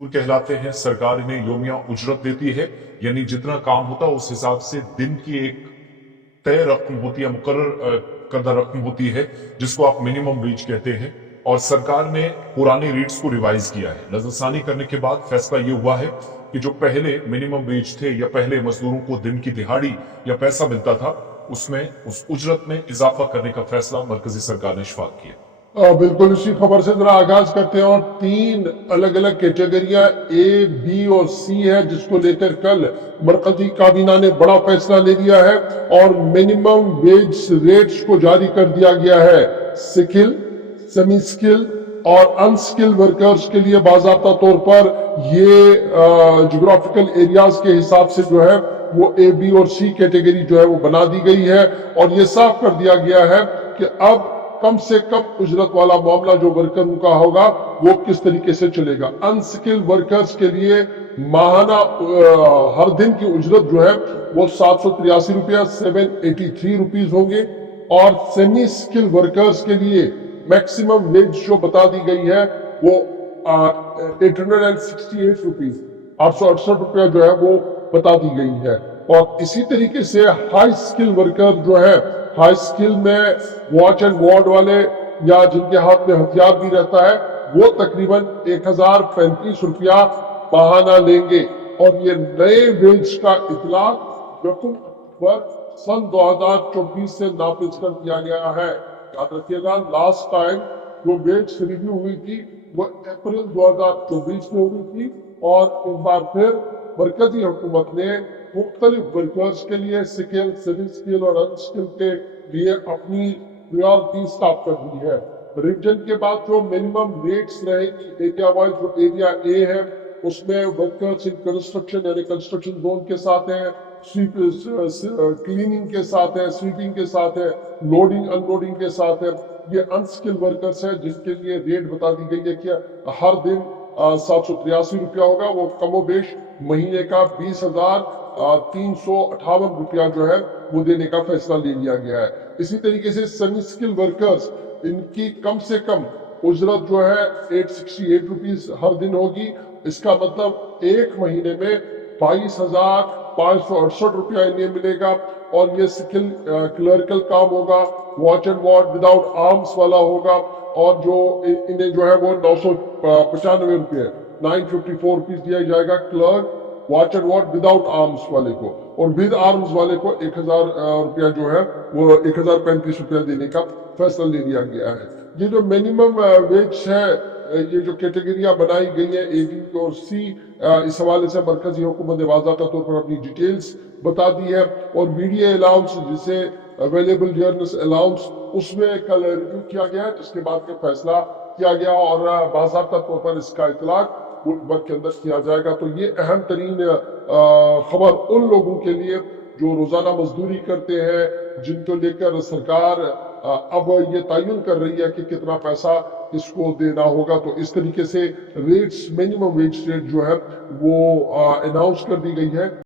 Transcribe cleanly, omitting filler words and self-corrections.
कहलाते हैं। सरकार इन्हें योमिया उजरत देती है, यानी जितना काम होता है उस हिसाब से दिन की एक तय रकम होती है, मुकर्रर करदा रकम होती है, जिसको आप मिनिमम वेज कहते हैं। और सरकार ने पुराने रेट्स को रिवाइज किया है। नजरसानी करने के बाद फैसला ये हुआ है कि जो पहले मिनिमम वेज थे या पहले मजदूरों को दिन की दिहाड़ी या पैसा मिलता था, उसमें उस उजरत में इजाफा करने का फैसला मरकजी सरकार ने शफाक किया। बिल्कुल इसी खबर से जरा आगाज करते हैं। और 3 अलग अलग कैटेगरियां ए, बी और सी है, जिसको लेकर कल मरकजी काबीना ने बड़ा फैसला ले लिया है और मिनिमम वेज रेट्स को जारी कर दिया गया है। स्किल, सेमी स्किल और अनस्किल वर्कर्स के लिए बाज़ाब्ता तौर पर ये ज्योग्राफिकल एरियाज के हिसाब से जो है वो ए, बी और सी कैटेगरी जो है वो बना दी गई है। और ये साफ कर दिया गया है कि अब कम से कम उजरत वाला मामला जो वर्कर का होगा वो किस तरीके से चलेगा। अनस्किल्ड वर्कर्स के लिए माहाना हर दिन की उजरत जो है वो 783 रुपया 783 रुपीज होंगे। और सेमी स्किल वर्कर्स के लिए मैक्सिमम वेज जो बता दी गई है वो 868 रुपीज 868 रुपया जो है वो बता दी गई है। और इसी तरीके से हाई स्किल वर्कर जो है, हाई स्किल में वॉच एंड वार्ड वाले या जिनके हाथ में हथियार भी रहता है, वो तकरीबन 1035 रुपया माहाना लेंगे। और ये नए वेज का इतलाक अक्टूबर सन 2024 से नाफिज कर दिया गया है। याद रखिएगा, लास्ट टाइम जो वेज रिव्यू हुई थी वो अप्रैल 2024 में हुई थी। और इस बार फिर मरकजी हुकूमत ने मुख्तलिफ वर्कर्स के लिए स्किल, सेमी स्किल और अनस्किल के लिए अपनी प्रायोरिटी स्टार्ट कर दी है। रीजन के बाद जो मिनिमम रेट्स रहेगी एरिया वाइज, जो एरिया ए है उसमें वर्कर्स इन कंस्ट्रक्शन यानी कंस्ट्रक्शन जोन के साथ है, क्लीनिंग के साथ है, स्वीपिंग के साथ है, लोडिंग अनलोडिंग के साथ है। ये अनस्किल वर्कर्स है जिनके लिए रेट बता दी गई है कि हर दिन 783 रुपया होगा। वो कमोबेश महीने का 20,358 रुपया जो है वो देने का फैसला ले लिया गया है। इसी तरीके से सेमी स्किल वर्कर्स, इनकी कम से कम उजरत जो है 868 रुपीज हर दिन होगी। इसका मतलब एक महीने में 22,568 रुपया इन्हें मिलेगा। और ये स्किल क्लर्कल काम होगा, watch and ward without arms वाला होगा। और जो इन्हें जो है वो 995 रुपये 954 रुपीज दिया जाएगा clerk watch and ward without arms वाले को। और विद आर्म्स वाले को 1000 रुपया जो है वो 1035 रुपया देने का फैसला ले लिया गया है। ये जो मिनिमम वेज है, ये जो कैटेगरियां बनाई गई है ए, बी और सी, इस हवाले से मरकजी हुकूमत ने वाज़ाता तौर पर अपनी डिटेल्स बता दी है। और मीडिया अलाउंस, जिसे अवेलेबल जर्नल्स अलाउंस, उसमें कल रिव्यू किया गया है, जिसके बाद के फैसला किया गया और बाज़ाब्ता तौर पर इसका इतलाक मुल्क के अंदर किया जाएगा। तो ये अहम तरीन खबर उन लोगों के लिए जो रोजाना मजदूरी करते हैं, जिनको लेकर सरकार अब ये तयन कर रही है कि कितना पैसा इसको देना होगा। तो इस तरीके से रेट्स, मिनिमम वेज रेट जो है वो अनाउंस कर दी गई है।